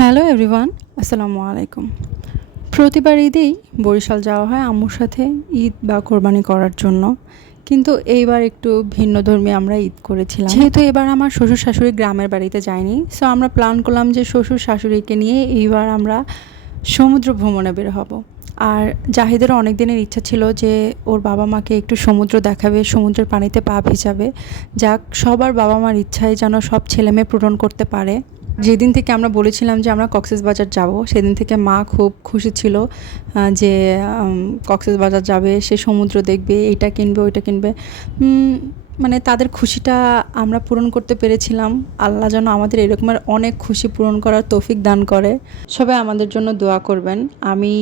Hello everyone, আসসালামু আলাইকুম। প্রতিবার ঈদেই বরিশাল যাওয়া হয় আম্মুর সাথে ঈদ বা কোরবানি করার জন্য। কিন্তু এইবার একটু ভিন্নধর্মী আমরা ঈদ করেছিলাম। যেহেতু এবার আমার শ্বশুর শাশুড়ি গ্রামের বাড়িতে যায়নি, সো আমরা প্ল্যান করলাম যে শ্বশুর শাশুড়িকে নিয়ে এইবার আমরা সমুদ্র ভ্রমণে বের হব। আর জাহিদেরও অনেক দিনের ইচ্ছা ছিল যে ওর বাবা মাকে একটু সমুদ্র দেখাবে, সমুদ্রের পানিতে পা ভিজাবে। যাক, সবার বাবা মার ইচ্ছাই যেন সব ছেলেমেয়ে পূরণ করতে পারে। যেদিন থেকে আমরা বলেছিলাম যে আমরা কক্সবাজার যাব, সেদিন থেকে মা খুব খুশি ছিল যে কক্সবাজার যাবে, সে সমুদ্র দেখবে, এইটা কিনবে ওইটা কিনবে। মানে তাদের খুশিটা আমরা পূরণ করতে পেরেছিলাম। আল্লাহ যেন আমাদের এরকমের অনেক খুশি পূরণ করার তৌফিক দান করে। সবাই আমাদের জন্য দোয়া করবেন, আমি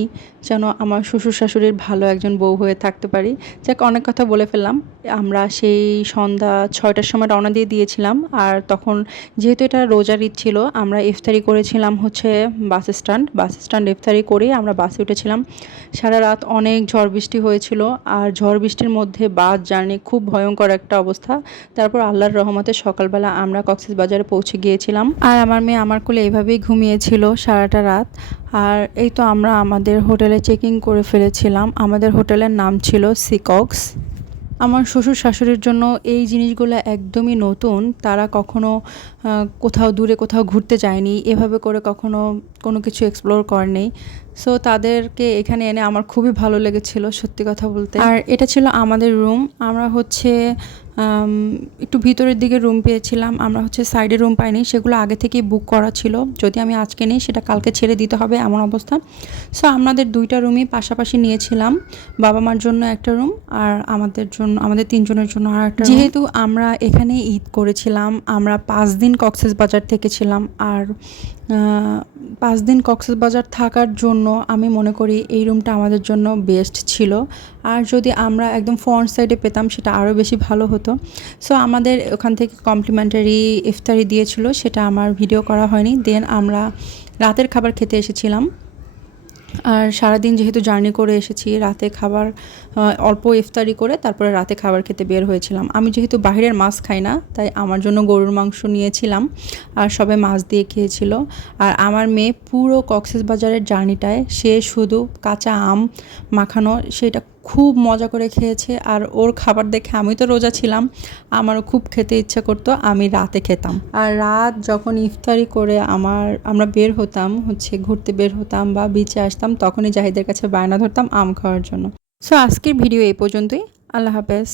যেন আমার শ্বশুর শাশুড়ির ভালো একজন বউ হয়ে থাকতে পারি। যাক, অনেক কথা বলে ফেললাম। আমরা সেই সন্ধ্যা 6টার সময় রওনা দিয়ে দিয়েছিলাম। আর তখন যেহেতু এটা রোজার ঈদ ছিল, আমরা ইফতারি করেছিলাম হচ্ছে বাস স্ট্যান্ড ইফতারি করে আমরা বাসে উঠেছিলাম। সারা রাত অনেক ঝড় বৃষ্টি হয়েছিল, আর ঝড় বৃষ্টির মধ্যে বাস জার্নি খুব ভয়ঙ্কর একটা অবস্থা। তারপর আল্লাহর রহমতে সকালবেলা আমরা কক্সবাজারে পৌঁছে গিয়েছিলাম। আর আমার মেয়ে আমার কোলে এইভাবেই ঘুমিয়েছিল সারাটা রাত। আর এই তো আমরা আমাদের হোটেলে চেকিং করে ফেলেছিলাম। আমাদের হোটেলের নাম ছিল সিকক্স। আমার শ্বশুর শাশুড়ির জন্য এই জিনিসগুলো একদমই নতুন। তারা কখনো কোথাও দূরে কোথাও ঘুরতে যায়নি, এভাবে করে কখনো কোনো কিছু এক্সপ্লোর করেনি। সো তাদেরকে এখানে এনে আমার খুবই ভালো লেগেছিল, সত্যি কথা বলতে। আর এটা ছিল আমাদের রুম। আমরা হচ্ছে একটু ভিতরের দিকে রুম পেয়েছিলাম। আমরা হচ্ছে সাইডে রুম পাইনি, সেগুলো আগে থেকেই বুক করা ছিল। যদি আমি আজকে নিই, সেটা কালকে ছেড়ে দিতে হবে, এমন অবস্থা। সো আমাদের দুইটা রুমই পাশাপাশি নিয়েছিলাম। বাবা মার জন্য একটা রুম, আর আমাদের তিনজনের জন্য আর একটা। যেহেতু আমরা এখানে ঈদ করেছিলাম, আমরা 5 দিন কক্সবাজার থেকে ছিলাম। আর 5 দিন কক্সবাজার থাকার জন্য আমি মনে করি এই রুমটা আমাদের জন্য বেস্ট ছিল। আর যদি আমরা একদম ফ্রন্ট সাইডে পেতাম, সেটা আরও বেশি ভালো হতো। সো আমাদের ওখান থেকে কমপ্লিমেন্টারি ইফতারি দিয়েছিল, সেটা আমার ভিডিও করা হয়নি। দেন আমরা রাতের খাবার খেতে এসেছিলাম। আর সারাদিন যেহেতু জার্নি করে এসেছি, রাতে খাবার অল্প ইফতারি করে তারপরে রাতে খাবার খেতে বের হয়েছিলাম। আমি যেহেতু বাইরের মাছ খাই না, তাই আমার জন্য গরুর মাংস নিয়েছিলাম, আর সবাই মাছ দিয়ে খেয়েছিল। আর আমার মেয়ে পুরো কক্সবাজারের জার্নিটায় সে শুধু কাঁচা আম মাখানো, সেটা খুব মজা করে খেয়েছে। আর ওর খাবার দেখে, আমি তো রোজা ছিলাম, আমারও খুব খেতে ইচ্ছা করতো, আমি রাতে খেতাম। আর রাত যখন ইফতারি করে আমরা বের হতাম, ঘুরতে বের হতাম বা বিচে আসতাম, তখনই জাহিদের কাছে বায়না ধরতাম আম খাওয়ার জন্য। সো আজকের ভিডিও এই পর্যন্তই। আল্লাহ হাফেজ।